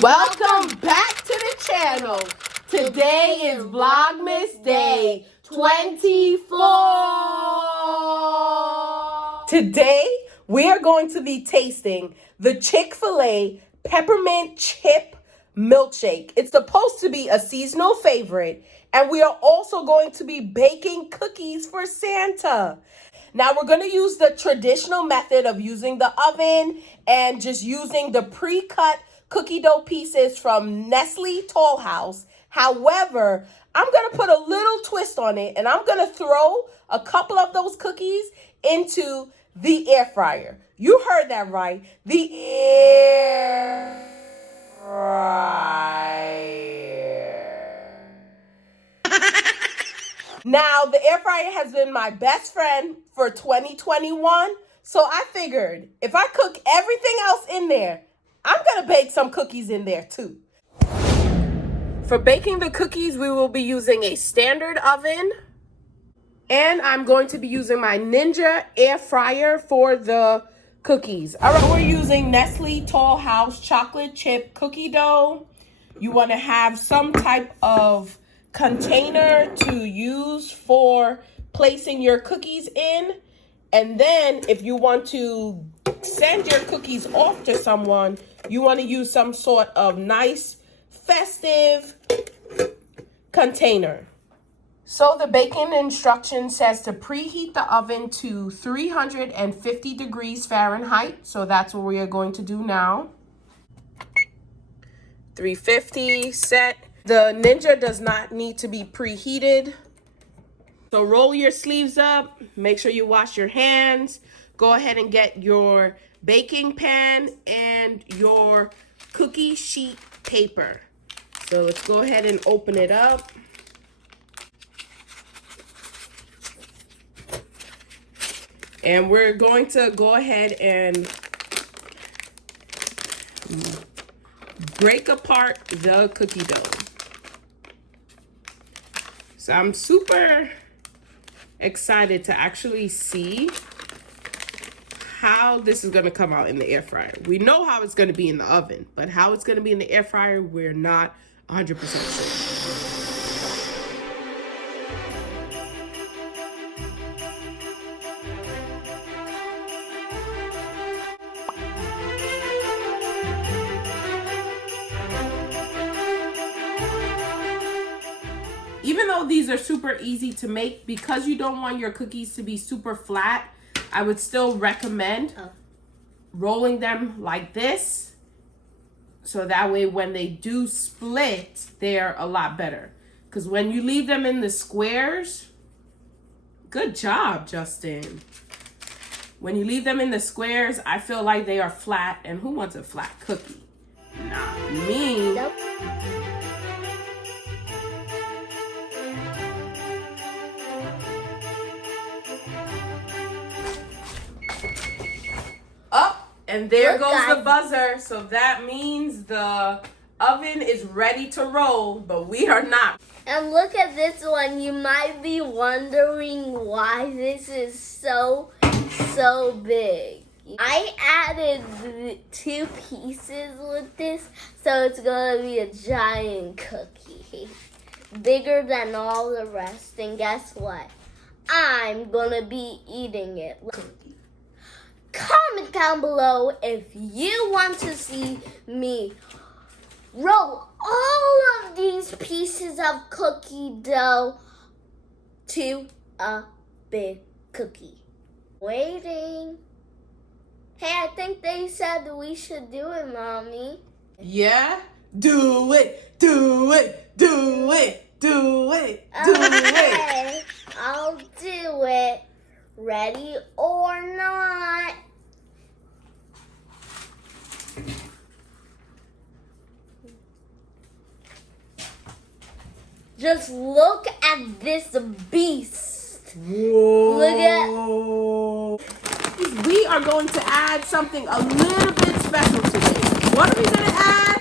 Welcome back to the channel. Today is Vlogmas Day 24. Today we are going to be tasting the Chick-fil-A Peppermint Chip Milkshake. It's supposed to be a seasonal favorite, and we are also going to be baking cookies for Santa. Now we're going to use the traditional method of using the oven and just using the pre-cut cookie dough pieces from Nestle Toll House. However, I'm going to put a little twist on it, and I'm going to throw a couple of those cookies into the air fryer. You heard that right. The air fryer. Now, the air fryer has been my best friend for 2021, so I figured if I cook everything else in there, I'm going to bake some cookies in there too. For baking the cookies, we will be using a standard oven, and I'm going to be using my Ninja air fryer for the cookies. All right, we're using Nestle Toll House chocolate chip cookie dough. You want to have some type of container to use for placing your cookies in. And then if you want to send your cookies off to someone, you want to use some sort of nice festive container. So the baking instruction says to preheat the oven to 350 degrees Fahrenheit. So that's what we are going to do now. 350 set. The Ninja does not need to be preheated. So roll your sleeves up. Make sure you wash your hands. Go ahead and get your baking pan and your cookie sheet paper. So let's go ahead and open it up. And we're going to go ahead and break apart the cookie dough. So I'm super excited to actually see how this is going to come out in the air fryer. We know how it's going to be in the oven, but how it's going to be in the air fryer, we're not 100% sure. Even though these are super easy to make, because you don't want your cookies to be super flat, I would still recommend rolling them like this. So that way when they do split, they're a lot better. Because when you leave them in the squares, good job, Justin. When you leave them in the squares, I feel like they are flat. And who wants a flat cookie? Not me. Nope. And there goes the buzzer. So that means the oven is ready to roll, but we are not. And look at this one. You might be wondering why this is so big. I added 2 pieces with this, so it's going to be a giant cookie. Bigger than all the rest. And guess what? I'm going to be eating it. Comment down below if you want to see me roll all of these pieces of cookie dough to a big cookie. Waiting. Hey, I think they said we should do it, Mommy. Yeah? Do it, do it, do it, do it, do it. I'll do it. Ready or not. Just look at this beast. Whoa. Look at. We are going to add something a little bit special today. What are we going to add?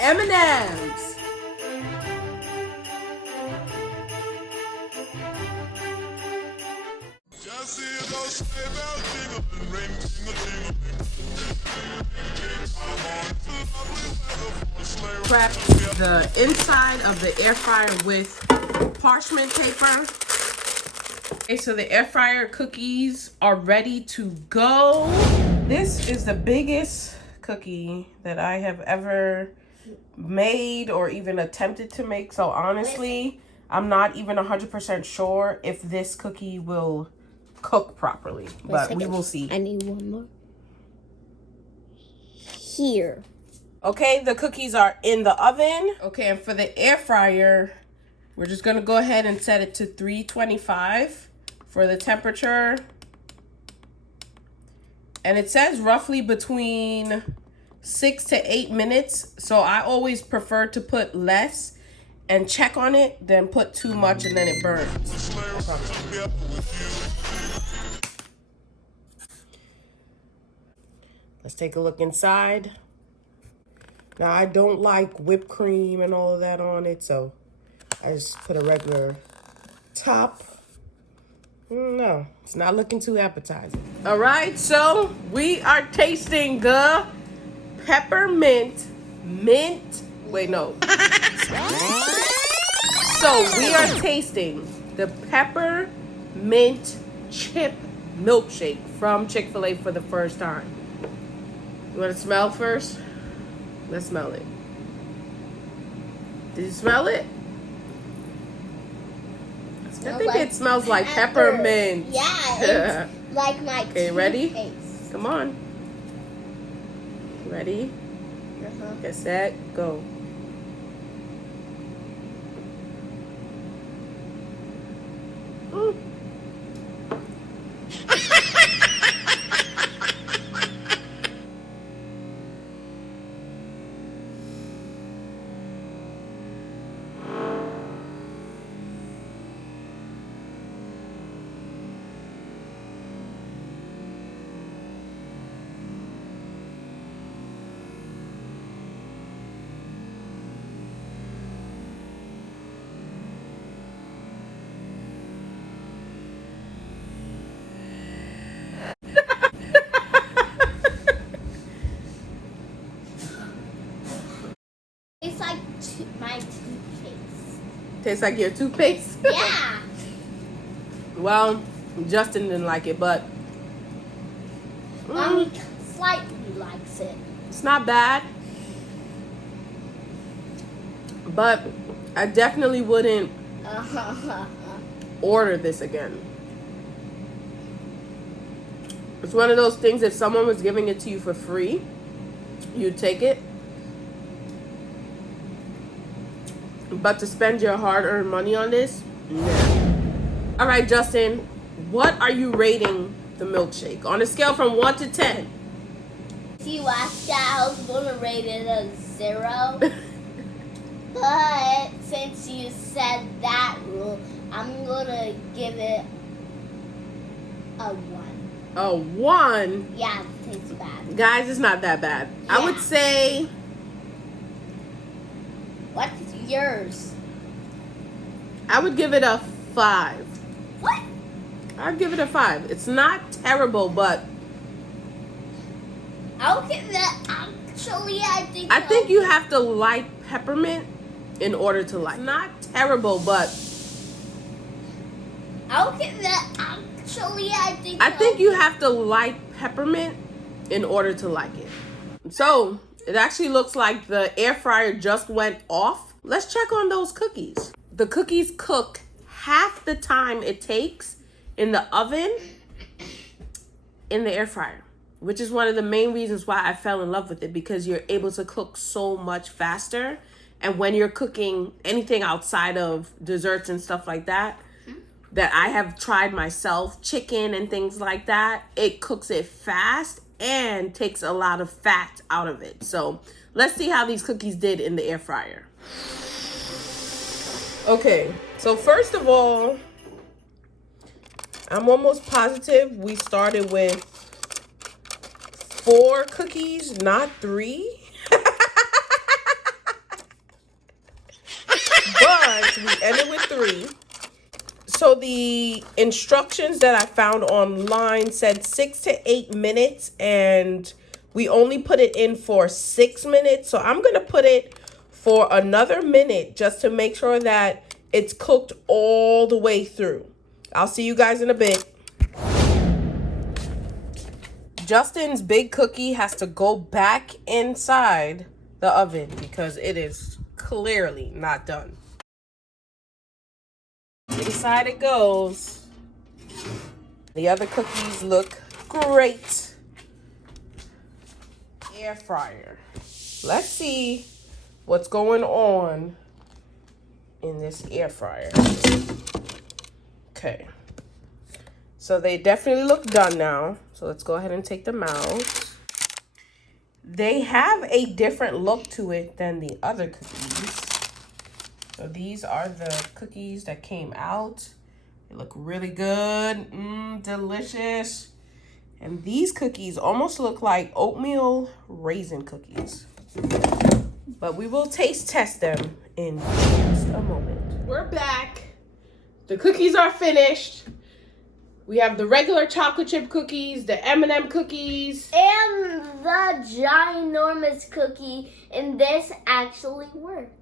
M&Ms. M&Ms. Just see those sleigh bells jingle and ring, jingle, jingle. prep the inside of the air fryer with parchment paper. Okay, so the air fryer cookies are ready to go. This is the biggest cookie that I have ever made or even attempted to make. So honestly, I'm not even 100% sure if this cookie will cook properly, but we will see. I need one more. Here. Okay, the cookies are in the oven. Okay, and for the air fryer, we're just gonna go ahead and set it to 325 for the temperature. And it says roughly between 6 to 8 minutes. So I always prefer to put less and check on it than put too much and then it burns. Let's take a look inside. Now, I don't like whipped cream and all of that on it, so I just put a regular top. No, it's not looking too appetizing. All right, so we are tasting the peppermint mint. Wait, no. So we are tasting the peppermint chip milkshake from Chick-fil-A for the first time. You want to smell first? Let's smell it. Did you smell it? I think it smells like peppermint. Yeah, it's like my Okay, ready? toothpaste. Come on. Ready? Get set, go. Mm. It's like my toothpaste. Tastes like your toothpaste? Yeah. Well, Justin didn't like it, but Mommy slightly likes it. it's not bad. But I definitely wouldn't order this again. It's one of those things, if someone was giving it to you for free, you'd take it. But to spend your hard-earned money on this, no. All right, Justin, what are you rating the milkshake on a scale from 1 to 10? If you asked that, I was going to rate it a 0. But since you said that rule, I'm going to give it a 1. A 1? Yeah, it tastes bad. Guys, it's not that bad. Yeah. I would say... What's yours? I would give it a 5. What? I'd give it a 5. It's not terrible, but... I'll give it, actually, I think you have to like peppermint in order to like it. It's not terrible, but... I'll give it, actually, I think you have to like peppermint in order to like it. So, it actually looks like the air fryer just went off. Let's check on those cookies. The cookies cook half the time it takes in the oven in the air fryer, which is one of the main reasons why I fell in love with it, because you're able to cook so much faster. And when you're cooking anything outside of desserts and stuff like that, that I have tried myself, chicken and things like that, it cooks it fast and takes a lot of fat out of it. So let's see how these cookies did in the air fryer. Okay, so first of all, I'm almost positive we started with 4 cookies, not 3. But we ended with 3. So the instructions that I found online said 6 to 8 minutes, and we only put it in for 6 minutes. So I'm going to put it for another minute just to make sure that it's cooked all the way through. I'll see you guys in a bit. Justin's big cookie has to go back inside the oven because it is clearly not done. Inside it goes. The other cookies look great. Air fryer. Let's see what's going on in this air fryer. Okay. So they definitely look done now. So let's go ahead and take them out. They have a different look to it than the other cookies. So these are the cookies that came out. They look really good. Delicious. And these cookies almost look like oatmeal raisin cookies. But we will taste test them in just a moment. We're back. The cookies are finished. We have the regular chocolate chip cookies, the M&M cookies. And the ginormous cookie, and this actually worked.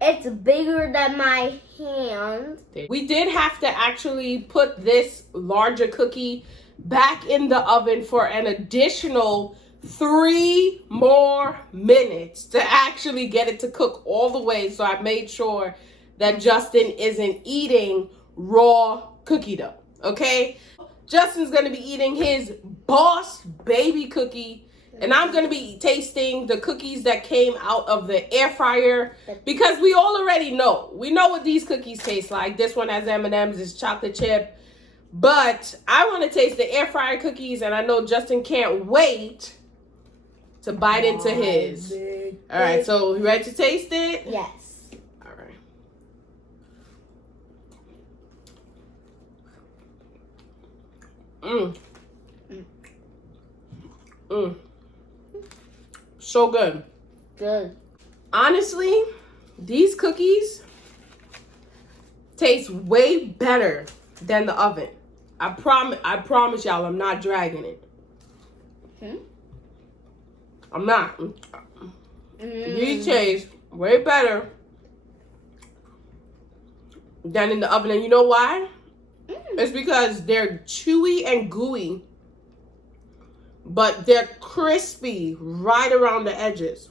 It's bigger than my hand. We did have to actually put this larger cookie back in the oven for an additional 3 more minutes to actually get it to cook all the way. So I made sure that Justin isn't eating raw cookie dough, okay? Justin's gonna be eating his Boss Baby cookie, and I'm gonna be tasting the cookies that came out of the air fryer because we all already know. We know what these cookies taste like. This one has M&M's, it's chocolate chip. But I want to taste the air fryer cookies, and I know Justin can't wait to bite into his. All right, so you ready to taste it? Yes. All right. So good. Good. Honestly, these cookies taste way better than the oven. I promise y'all I'm not dragging it. I'm not. These taste way better than in the oven. And you know why? It's because they're chewy and gooey, but they're crispy right around the edges.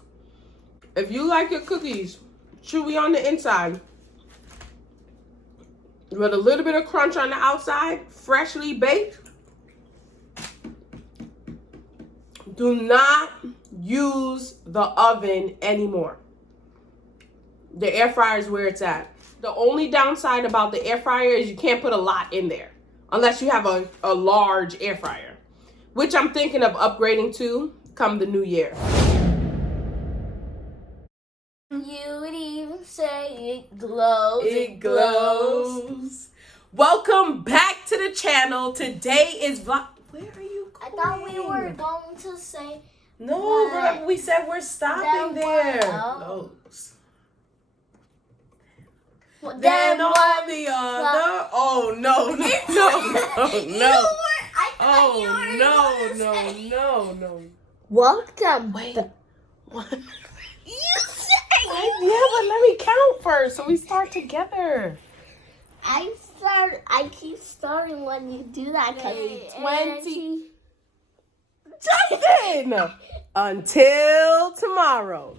If you like your cookies chewy on the inside with a little bit of crunch on the outside, freshly baked, do not use the oven anymore. The air fryer is where it's at. The only downside about the air fryer is you can't put a lot in there unless you have a large air fryer, which I'm thinking of upgrading to come the new year. You would even say it glows. It glows. Welcome back to the channel. Today is vlog. Where are you going? I thought we were going to say. No, remember we said we're stopping there. Oh. Close. Then on the other. Oh no, no, no. No. Welcome. Wait. What? You say. Yeah, but let me count first so we start together. I keep starting when you do that. 20. Justin! Until tomorrow.